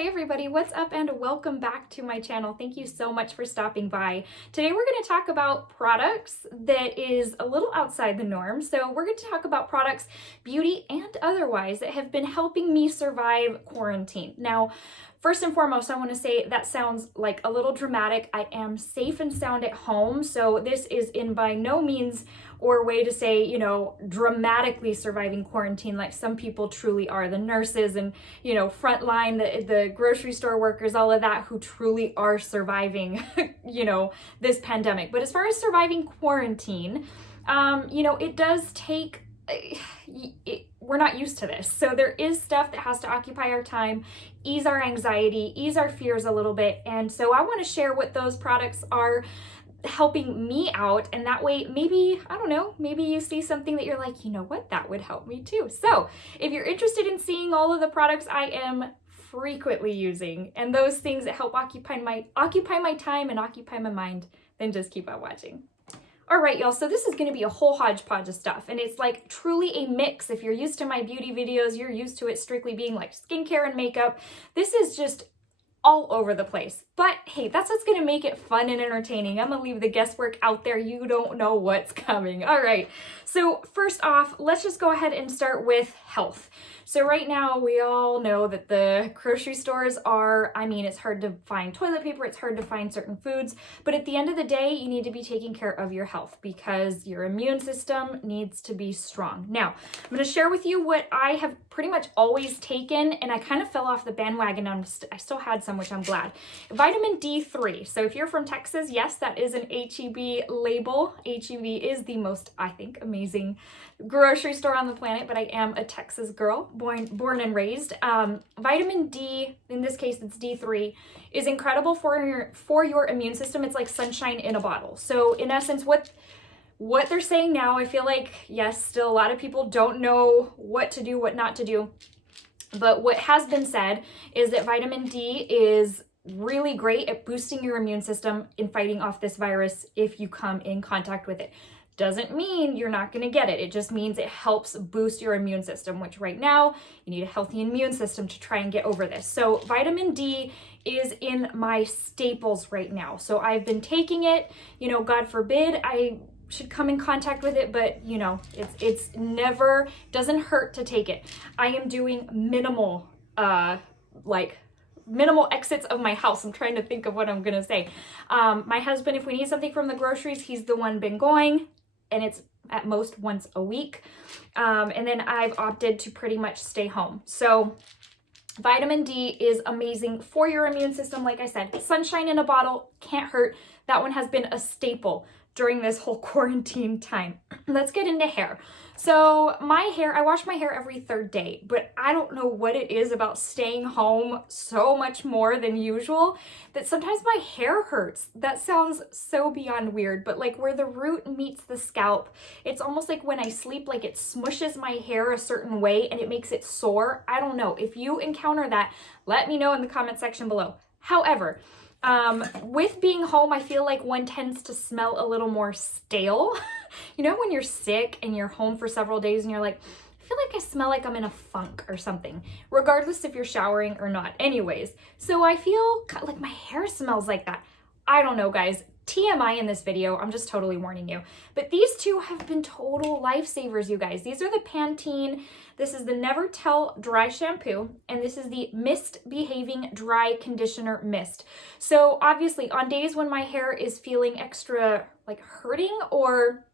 Hey everybody, what's up and welcome back to my channel. Thank you so much for stopping by. Today we're going to talk about products that is a little outside the norm. So we're going to talk about products, beauty and otherwise, that have been helping me survive quarantine. Now, first and foremost, I want to say that sounds like a little dramatic. I am safe and sound at home, so this is in by no means or way to say, you know, dramatically surviving quarantine like some people truly are. The nurses and, you know, frontline, the grocery store workers, all of that, who truly are surviving, you know, this pandemic. But as far as surviving quarantine, you know, it does take, we're not used to this. So there is stuff that has to occupy our time, ease our anxiety, ease our fears a little bit. And so I want to share what those products are helping me out, and that way maybe, I don't know, maybe you see something that you're like, you know what, that would help me too. So if you're interested in seeing all of the products I am frequently using and those things that help occupy my time and occupy my mind, then just keep on watching. All right, y'all, so this is gonna be a whole hodgepodge of stuff, and it's like truly a mix. If you're used to my beauty videos, you're used to it strictly being like skincare and makeup. This is just all over the place. But hey, that's what's gonna make it fun and entertaining. I'm gonna leave the guesswork out there. You don't know what's coming. All right, so first off, let's just go ahead and start with health. So right now, we all know that the grocery stores are, I mean, it's hard to find toilet paper, it's hard to find certain foods, but at the end of the day, you need to be taking care of your health because your immune system needs to be strong. Now, I'm gonna share with you what I have pretty much always taken, and I kind of fell off the bandwagon. I still had some, which I'm glad. Vitamin D3. So if you're from Texas, yes, that is an HEB label. HEB is the most, I think, amazing grocery store on the planet, but I am a Texas girl, born and raised. Vitamin D, in this case it's D3, is incredible for your immune system. It's like sunshine in a bottle. So in essence, what they're saying now, I feel like, yes, still a lot of people don't know what to do, what not to do. But what has been said is that vitamin D is really great at boosting your immune system in fighting off this virus if you come in contact with it. Doesn't mean you're not going to get it. It just means it helps boost your immune system, which right now you need a healthy immune system to try and get over this. So vitamin D is in my staples right now. So I've been taking it, you know, God forbid I should come in contact with it, but you know, it's never, doesn't hurt to take it. I am doing minimal, minimal exits of my house. I'm trying to think of what I'm gonna say. My husband, if we need something from the groceries, he's the one been going, and it's at most once a week. And then I've opted to pretty much stay home. So vitamin D is amazing for your immune system. Like I said, sunshine in a bottle, can't hurt. That one has been a staple during this whole quarantine time. Let's get into hair. So my hair, I wash my hair every third day, but I don't know what it is about staying home so much more than usual that sometimes my hair hurts. That sounds so beyond weird, but like where the root meets the scalp, it's almost like when I sleep, like it smushes my hair a certain way and it makes it sore. I don't know. If you encounter that, let me know in the comment section below. However, with being home, I feel like one tends to smell a little more stale. You know, when you're sick and you're home for several days and you're like, I feel like I smell like I'm in a funk or something, regardless if you're showering or not. Anyways, so I feel like my hair smells like that. I don't know, guys. TMI in this video, I'm just totally warning you. But these two have been total lifesavers, you guys. These are the Pantene, this is the Never Tell Dry Shampoo, and this is the Mist Behaving Dry Conditioner Mist. So obviously on days when my hair is feeling extra like hurting, or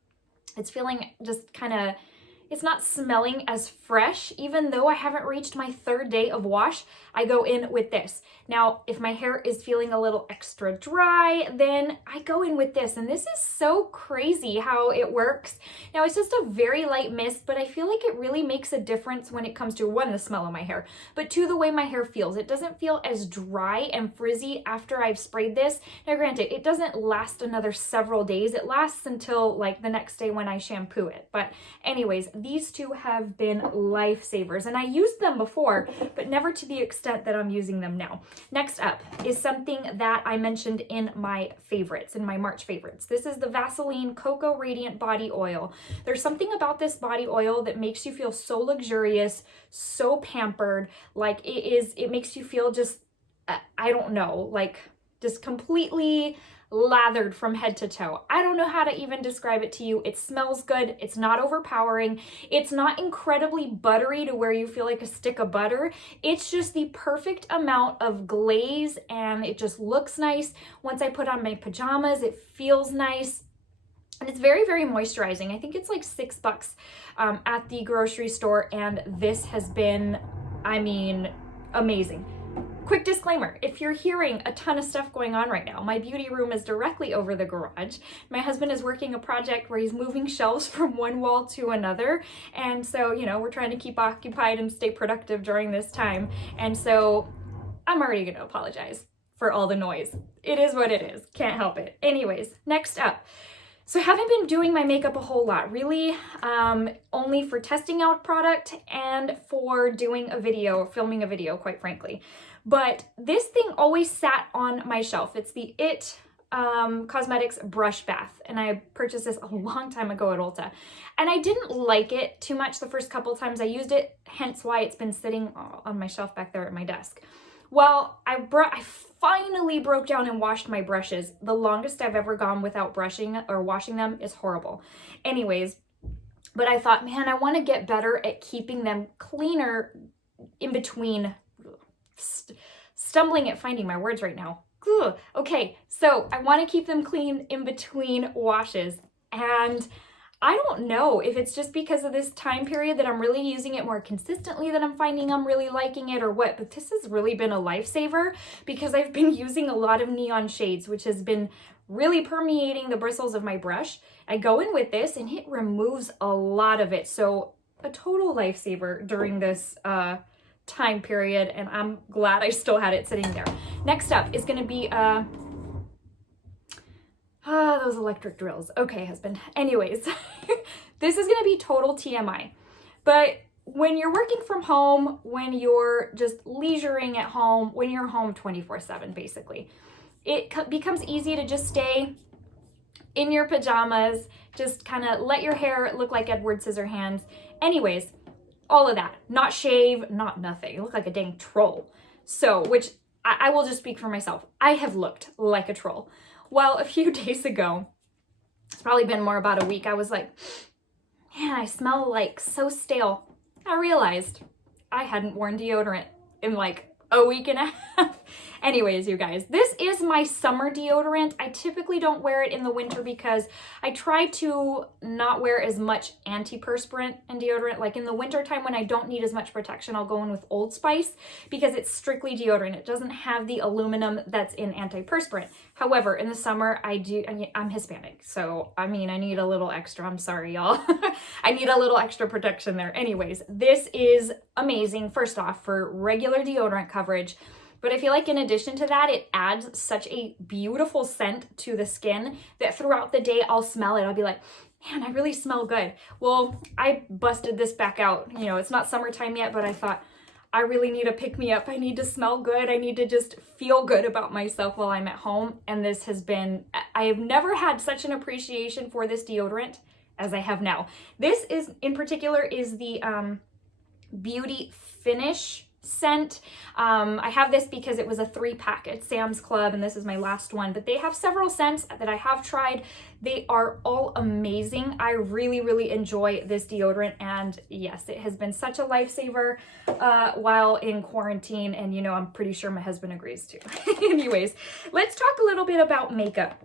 it's feeling just kind of, it's not smelling as fresh, even though I haven't reached my third day of wash, I go in with this. Now, if my hair is feeling a little extra dry, then I go in with this. And this is so crazy how it works. Now, it's just a very light mist, but I feel like it really makes a difference when it comes to, one, the smell of my hair, but two, the way my hair feels. It doesn't feel as dry and frizzy after I've sprayed this. Now, granted, it doesn't last another several days. It lasts until like the next day when I shampoo it. But anyways, these two have been lifesavers, and I used them before, but never to the extent that I'm using them now. Next up is something that I mentioned in my favorites, in my March favorites. This is the Vaseline Cocoa Radiant Body Oil. There's something about this body oil that makes you feel so luxurious, so pampered, like it makes you feel just I don't know, like just completely lathered from head to toe. I don't know how to even describe it to you. It smells good. It's not overpowering. It's not incredibly buttery to where you feel like a stick of butter. It's just the perfect amount of glaze, and it just looks nice. Once I put on my pajamas, it feels nice. And it's very, very moisturizing. I think it's like $6 at the grocery store, and this has been, I mean, amazing. Quick disclaimer, if you're hearing a ton of stuff going on right now, my beauty room is directly over the garage. My husband is working a project where he's moving shelves from one wall to another. And so, you know, we're trying to keep occupied and stay productive during this time. And so I'm already going to apologize for all the noise. It is what it is. Can't help it. Anyways, next up. So I haven't been doing my makeup a whole lot, really, only for testing out product and for doing a video, filming a video, quite frankly. But this thing always sat on my shelf. It's the IT Cosmetics Brush Bath, and I purchased this a long time ago at Ulta. And I didn't like it too much the first couple times I used it, hence why it's been sitting on my shelf back there at my desk. Well, I finally broke down and washed my brushes. The longest I've ever gone without brushing or washing them is horrible. Anyways, but I thought, man, I want to get better at keeping them cleaner in between. Stumbling at finding my words right now. Ugh. Okay, so I want to keep them clean in between washes. And I don't know if it's just because of this time period that I'm really using it more consistently that I'm finding I'm really liking it or what, but this has really been a lifesaver because I've been using a lot of neon shades, which has been really permeating the bristles of my brush. I go in with this and it removes a lot of it. So a total lifesaver during this time period, and I'm glad I still had it sitting there. Next up is going to be those electric drills. Okay, husband. Anyways, this is going to be total TMI. But when you're working from home, when you're just leisuring at home, when you're home 24/7 basically, it becomes easy to just stay in your pajamas, just kind of let your hair look like Edward Scissorhands. Anyways, all of that, not shave, not nothing. You look like a dang troll. So, which I will just speak for myself. I have looked like a troll. Well, a few days ago, it's probably been more about a week, I was like, man, I smell like so stale. I realized I hadn't worn deodorant in like a week and a half. Anyways, you guys, this is my summer deodorant. I typically don't wear it in the winter because I try to not wear as much antiperspirant and deodorant. Like in the winter time when I don't need as much protection, I'll go in with Old Spice because it's strictly deodorant. It doesn't have the aluminum that's in antiperspirant. However, in the summer, I'm Hispanic. So, I mean, I need a little extra. I'm sorry, y'all. I need a little extra protection there. Anyways, this is amazing, first off, for regular deodorant coverage. But I feel like in addition to that, it adds such a beautiful scent to the skin that throughout the day, I'll smell it. I'll be like, man, I really smell good. Well, I busted this back out. You know, it's not summertime yet, but I thought, I really need a pick-me-up. I need to smell good. I need to just feel good about myself while I'm at home. And this has been, I have never had such an appreciation for this deodorant as I have now. This is, in particular, is the Beauty Finish scent. I have this because it was a 3-pack at Sam's Club, and this is my last one, but they have several scents that I have tried. They are all amazing. I really, really enjoy this deodorant, and yes, it has been such a lifesaver while in quarantine, and you know, I'm pretty sure my husband agrees too. Anyways, let's talk a little bit about makeup.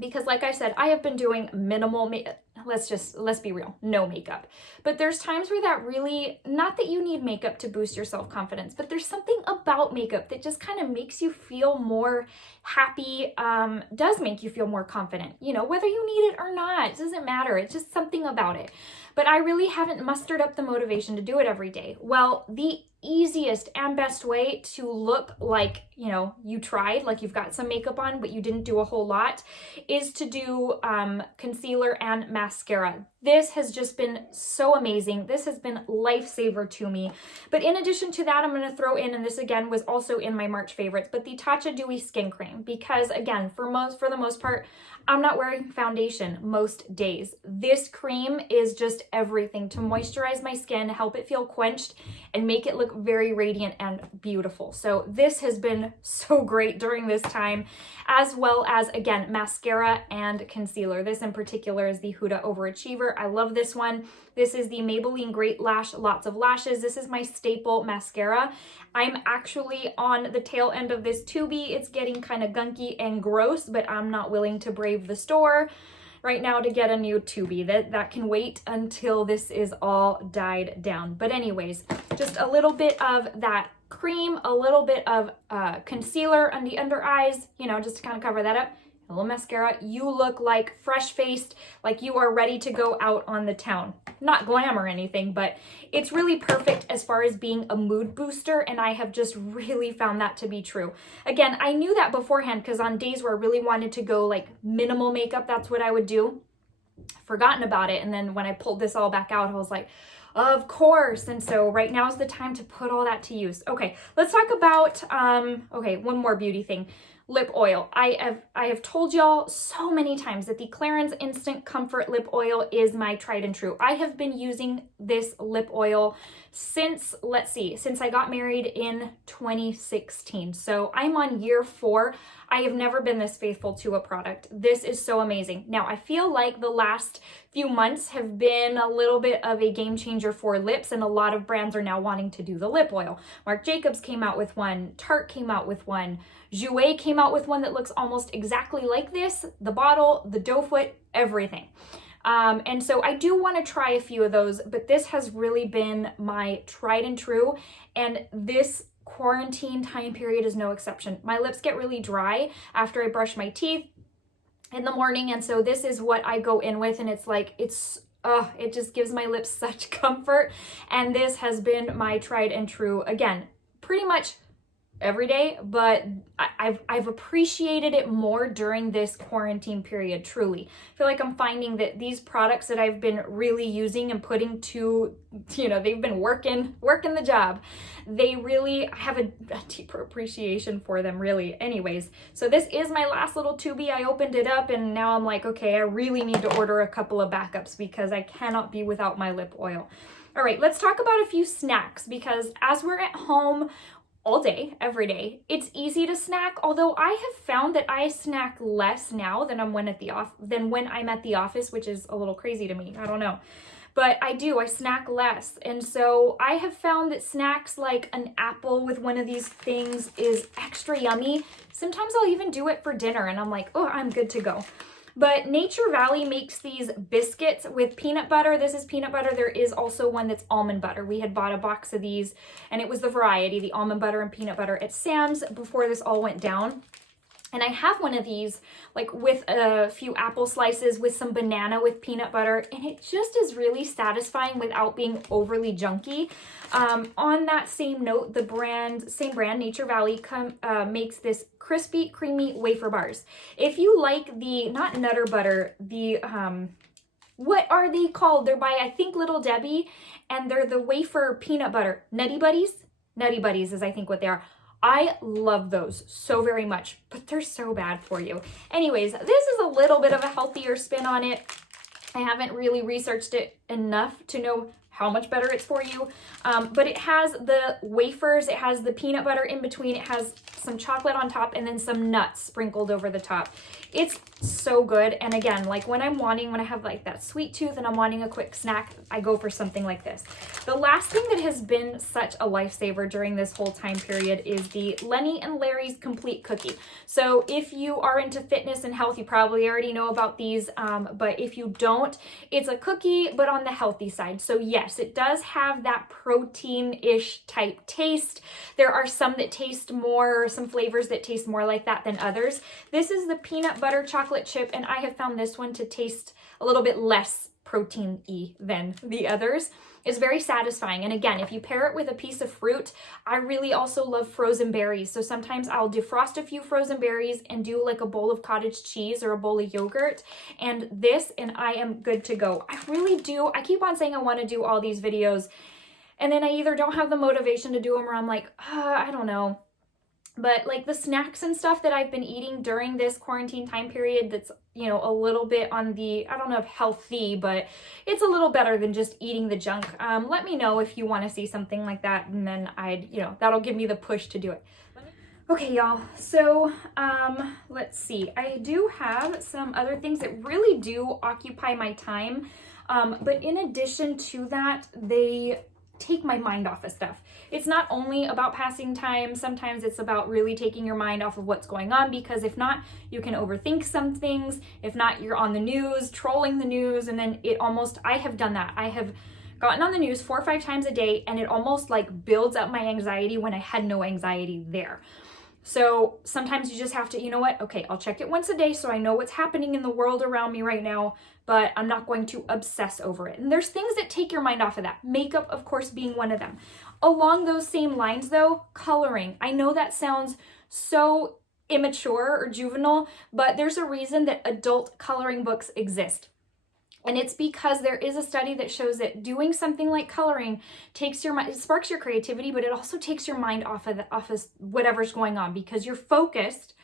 Because like I said, I have been doing minimal makeup. Let's be real, no makeup. But there's times where that really, not that you need makeup to boost your self-confidence, but there's something about makeup that just kind of makes you feel more happy, does make you feel more confident. You know, whether you need it or not, it doesn't matter. It's just something about it. But I really haven't mustered up the motivation to do it every day. Well, the easiest and best way to look like, you know, you tried, like you've got some makeup on, but you didn't do a whole lot, is to do concealer and mascara. This has just been so amazing. This has been lifesaver to me. But in addition to that, I'm going to throw in, and this again was also in my March favorites, but the Tatcha Dewy Skin Cream, because again, for the most part, I'm not wearing foundation most days. This cream is just everything to moisturize my skin, help it feel quenched, and make it look very radiant and beautiful. So this has been so great during this time, as well as, again, mascara and concealer. This in particular is the Huda Overachiever. I love this one. This is the Maybelline Great Lash Lots of Lashes. This is my staple mascara. I'm actually on the tail end of this tubey. It's getting kind of gunky and gross, but I'm not willing to brave the store right now to get a new tubey. That can wait until this is all died down. But anyways, just a little bit of that cream, a little bit of concealer on the under eyes, you know, just to kind of cover that up. A little mascara. You look like fresh-faced, like you are ready to go out on the town. Not glam or anything, but it's really perfect as far as being a mood booster, and I have just really found that to be true. Again, I knew that beforehand because on days where I really wanted to go like minimal makeup, that's what I would do. Forgotten about it, and then when I pulled this all back out, I was like, of course. And so right now is the time to put all that to use. Okay, let's talk about, one more beauty thing. Lip oil. I have told y'all so many times that the Clarins Instant Comfort Lip Oil is my tried and true. I have been using this lip oil since, since I got married in 2016. So I'm on year 4. I have never been this faithful to a product. This is so amazing. Now, I feel like the last few months have been a little bit of a game changer for lips, and a lot of brands are now wanting to do the lip oil. Marc Jacobs came out with one, Tarte came out with one, Jouer came out with one that looks almost exactly like this, the bottle, the doe foot, everything. And so I do want to try a few of those, but this has really been my tried and true, and this quarantine time period is no exception. My lips get really dry after I brush my teeth in the morning, and so this is what I go in with, and it's like, it just gives my lips such comfort, and this has been my tried and true, again, pretty much every day, but I've appreciated it more during this quarantine period, truly. I feel like I'm finding that these products that I've been really using and putting to, you know, they've been working the job. They really have a deeper appreciation for them, really. Anyways, so this is my last little tubey. I opened it up and now I'm like, okay, I really need to order a couple of backups because I cannot be without my lip oil. All right, let's talk about a few snacks, because as we're at home all day, every day, it's easy to snack, although I have found that I snack less now than when I'm at the office, which is a little crazy to me. I don't know. But I snack less. And so I have found that snacks like an apple with one of these things is extra yummy. Sometimes I'll even do it for dinner and I'm like, oh, I'm good to go. But Nature Valley makes these biscuits with peanut butter. This is peanut butter. There is also one that's almond butter. We had bought a box of these, and it was the variety, the almond butter and peanut butter at Sam's before this all went down. And I have one of these, like with a few apple slices with some banana with peanut butter, and it just is really satisfying without being overly junky. On that same note, same brand, Nature Valley, makes this crispy, creamy wafer bars. If you like the, not Nutter Butter, the, what are they called? They're by, I think, Little Debbie, and they're the wafer peanut butter. Nutty Buddies? Nutty Buddies is, I think, what they are. I love those so very much, but they're so bad for you. Anyways, this is a little bit of a healthier spin on it. I haven't really researched it enough to know how much better it's for you, but it has the wafers, it has the peanut butter in between, it has some chocolate on top, and then some nuts sprinkled over the top. It's so good. And again, like when I have like that sweet tooth and I'm wanting a quick snack, I go for something like this. The last thing that has been such a lifesaver during this whole time period is the Lenny and Larry's Complete Cookie. So if you are into fitness and health, you probably already know about these, but if you don't, it's a cookie, but on the healthy side. So yes, it does have that protein-ish type taste. There are some that taste more, some flavors that taste more like that than others. This is the peanut butter chocolate chip, and I have found this one to taste a little bit less protein-y than the others. is very satisfying. And again, if you pair it with a piece of fruit, I really also love frozen berries. So sometimes I'll defrost a few frozen berries and do like a bowl of cottage cheese or a bowl of yogurt and I am good to go. I really do. I keep on saying I want to do all these videos, and then I either don't have the motivation to do them or I'm like, I don't know. But like the snacks and stuff that I've been eating during this quarantine time period, that's, you know, a little bit on the, I don't know if healthy, but it's a little better than just eating the junk. Let me know if you want to see something like that, and then that'll give me the push to do it. Okay, y'all, so let's see. I do have some other things that really do occupy my time, but in addition to that, they take my mind off of stuff. It's not only about passing time, sometimes it's about really taking your mind off of what's going on, because if not, you can overthink some things. If not, you're on the news, trolling the news, and then I have done that. I have gotten on the news 4 or 5 times a day, and it almost like builds up my anxiety when I had no anxiety there. So sometimes you just have to, you know what? Okay, I'll check it once a day so I know what's happening in the world around me right now, but I'm not going to obsess over it. And there's things that take your mind off of that. Makeup, of course, being one of them. Along those same lines though, coloring. I know that sounds so immature or juvenile, but there's a reason that adult coloring books exist. And it's because there is a study that shows that doing something like coloring takes your mind, it sparks your creativity, but it also takes your mind off of whatever's going on, because you're focused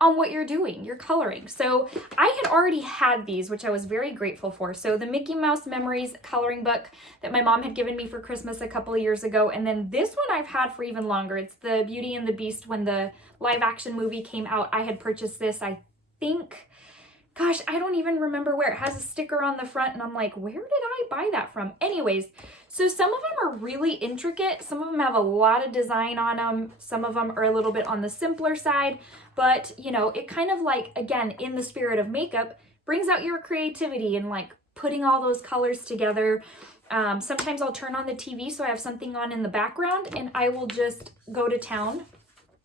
on what you're doing, you're coloring. So I had already had these, which I was very grateful for. So the Mickey Mouse Memories coloring book that my mom had given me for Christmas a couple of years ago. And then this one I've had for even longer. It's the Beauty and the Beast. When the live action movie came out, I had purchased this, I think, gosh, I don't even remember where. It has a sticker on the front and I'm like, where did I buy that from? Anyways, so some of them are really intricate. Some of them have a lot of design on them. Some of them are a little bit on the simpler side, but you know, it kind of like, again, in the spirit of makeup, brings out your creativity and like putting all those colors together. Sometimes I'll turn on the TV so I have something on in the background and I will just go to town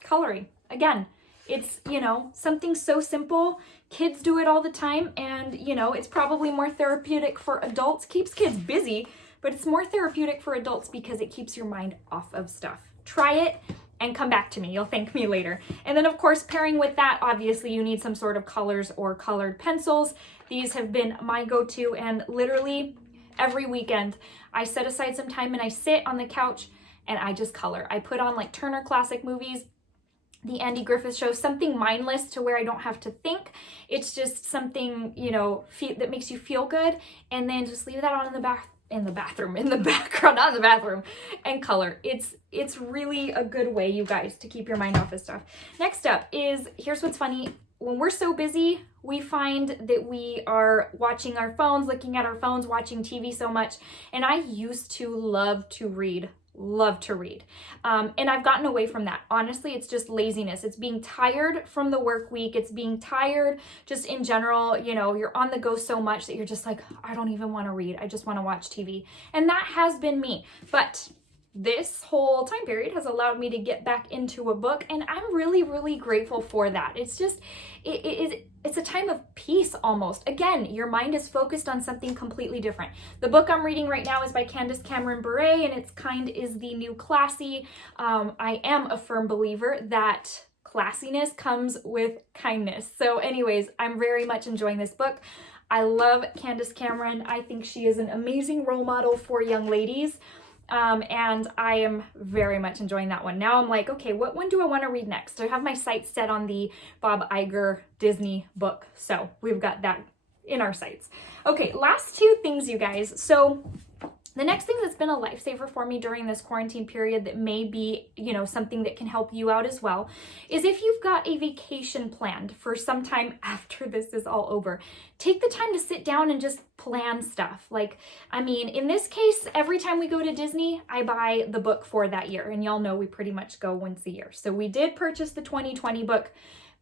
coloring. Again, it's, you know, something so simple. Kids do it all the time, and, you know, it's probably more therapeutic for adults. Keeps kids busy, but it's more therapeutic for adults because it keeps your mind off of stuff. Try it and come back to me. You'll thank me later. And then, of course, pairing with that, obviously, you need some sort of colors or colored pencils. These have been my go-to, and literally every weekend, I set aside some time and I sit on the couch and I just color. I put on like Turner Classic Movies, the Andy Griffith Show, something mindless to where I don't have to think. It's just something, you know, that makes you feel good, and then just leave that on in the background, not in the bathroom, and color. It's really a good way, you guys, to keep your mind off of stuff. Next up is, here's what's funny. When we're so busy, we find that we are watching our phones, looking at our phones, watching TV so much. And I used to love to read. And I've gotten away from that. Honestly, it's just laziness. It's being tired from the work week. It's being tired just in general. You know, you're on the go so much that you're just like, I don't even want to read. I just want to watch TV. And that has been me. But this whole time period has allowed me to get back into a book, and I'm really, really grateful for that. It's just, it's a time of peace almost. Again, your mind is focused on something completely different. The book I'm reading right now is by Candace Bure, and it's Kind is the New Classy. I am a firm believer that classiness comes with kindness. So anyways, I'm very much enjoying this book. I love Candace Cameron. I think she is an amazing role model for young ladies. And I am very much enjoying that one. Now I'm like, okay, what one do I want to read next? I have my sights set on the Bob Iger Disney book. So we've got that in our sights. Okay, last 2 things, you guys. So the next thing that's been a lifesaver for me during this quarantine period that may be, you know, something that can help you out as well, is if you've got a vacation planned for some time after this is all over, take the time to sit down and just plan stuff. Like, I mean, in this case, every time we go to Disney, I buy the book for that year. And y'all know we pretty much go once a year. So we did purchase the 2020 book.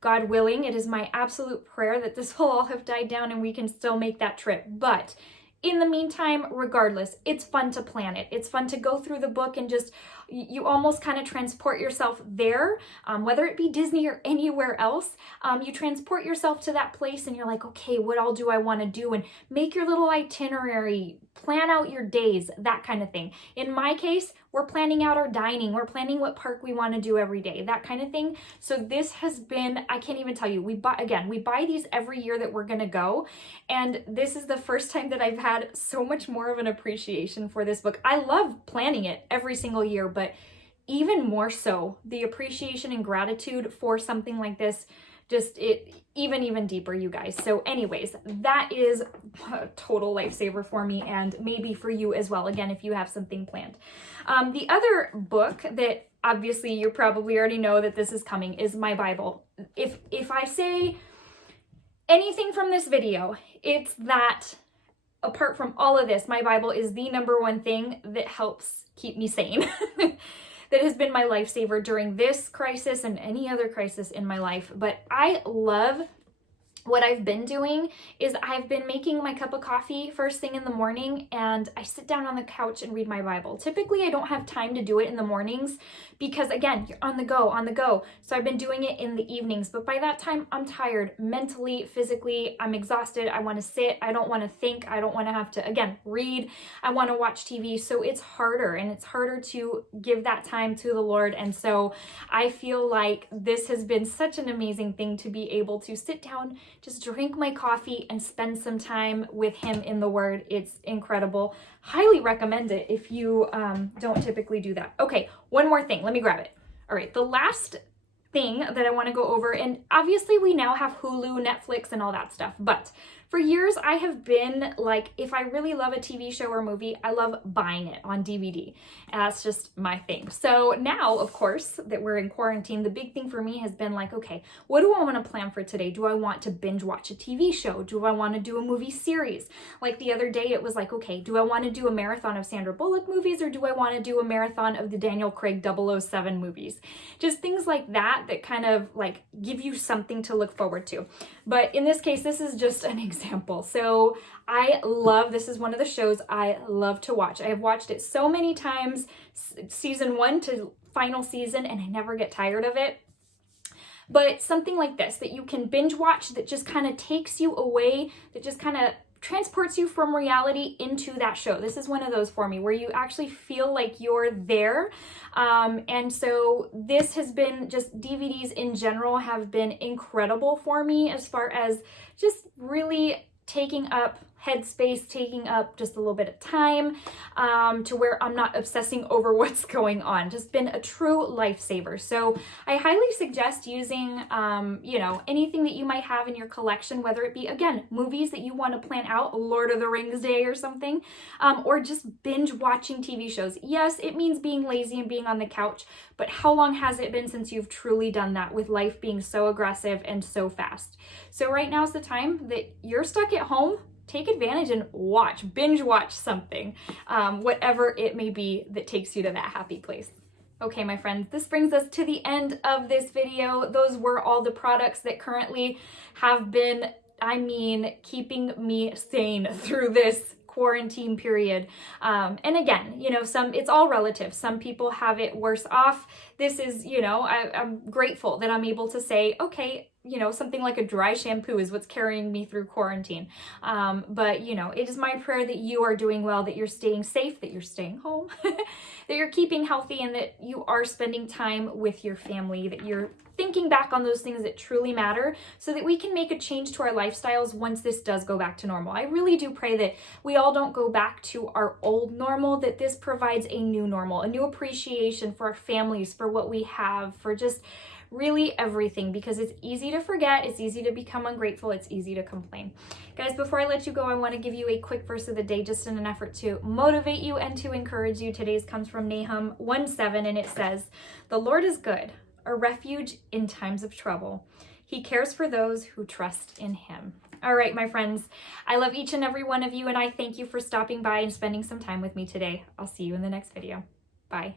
God willing, it is my absolute prayer that this will all have died down and we can still make that trip. But in the meantime, regardless, it's fun to plan it. It's fun to go through the book and just You almost kind of transport yourself there, whether it be Disney or anywhere else. You transport yourself to that place and you're like, okay, what all do I want to do? And make your little itinerary, plan out your days, that kind of thing. In my case, we're planning out our dining, we're planning what park we want to do every day, that kind of thing. So this has been, I can't even tell you, we buy these every year that we're going to go. And this is the first time that I've had so much more of an appreciation for this book. I love planning it every single year, but even more so, the appreciation and gratitude for something like this, just it even deeper, you guys. So anyways, that is a total lifesaver for me, and maybe for you as well, again, if you have something planned. The other book that obviously you probably already know that this is coming is my Bible. If I say anything from this video, it's that apart from all of this, my Bible is the number one thing that helps keep me sane. That has been my lifesaver during this crisis and any other crisis in my life. But I love what I've been doing is I've been making my cup of coffee first thing in the morning, and I sit down on the couch and read my Bible. Typically, I don't have time to do it in the mornings because, again, you're on the go. So I've been doing it in the evenings, but by that time, I'm tired mentally, physically, I'm exhausted. I want to sit. I don't want to think. I don't want to have to, again, read. I want to watch TV. So it's harder, and it's harder to give that time to the Lord. And so I feel like this has been such an amazing thing to be able to sit down, just drink my coffee and spend some time with him in the Word. It's incredible. Highly recommend it if you don't typically do that. Okay, one more thing. Let me grab it. All right, the last thing that I want to go over, and obviously we now have Hulu, Netflix, and all that stuff, but for years I have been like, if I really love a TV show or movie, I love buying it on DVD. And that's just my thing. So now, of course, that we're in quarantine, the big thing for me has been like, okay, what do I want to plan for today? Do I want to binge watch a TV show? Do I want to do a movie series? Like the other day, it was like, okay, do I want to do a marathon of Sandra Bullock movies, or do I want to do a marathon of the Daniel Craig 007 movies? Just things like that kind of like give you something to look forward to. But in this case, this is just an example. So this is one of the shows I love to watch. I have watched it so many times, season 1 to final season, and I never get tired of it. But something like this that you can binge watch, that just kind of takes you away, that just kind of transports you from reality into that show. This is one of those for me where you actually feel like you're there. And so this has been just, DVDs in general have been incredible for me as far as just really taking up headspace, taking up just a little bit of time to where I'm not obsessing over what's going on. Just been a true lifesaver. So I highly suggest using, anything that you might have in your collection, whether it be, again, movies that you want to plan out, Lord of the Rings Day or something, or just binge watching TV shows. Yes, it means being lazy and being on the couch, but how long has it been since you've truly done that with life being so aggressive and so fast? So right now is the time that you're stuck at home. Take advantage and binge watch something, whatever it may be that takes you to that happy place. Okay, my friends, this brings us to the end of this video. Those were all the products that currently have been, keeping me sane through this quarantine period. And again, it's all relative. Some people have it worse off. This is, I'm grateful that I'm able to say, okay, something like a dry shampoo is what's carrying me through quarantine. But it is my prayer that you are doing well, that you're staying safe, that you're staying home, that you're keeping healthy, and that you are spending time with your family, that you're thinking back on those things that truly matter so that we can make a change to our lifestyles once this does go back to normal. I really do pray that we all don't go back to our old normal, that this provides a new normal, a new appreciation for our families, for what we have, for just really everything, because it's easy to forget, it's easy to become ungrateful, it's easy to complain. Guys, before I let you go, I want to give you a quick verse of the day just in an effort to motivate you and to encourage you. Today's comes from Nahum 1:7, and it says, "The Lord is good, a refuge in times of trouble. He cares for those who trust in him." All right, my friends, I love each and every one of you, and I thank you for stopping by and spending some time with me today. I'll see you in the next video. Bye.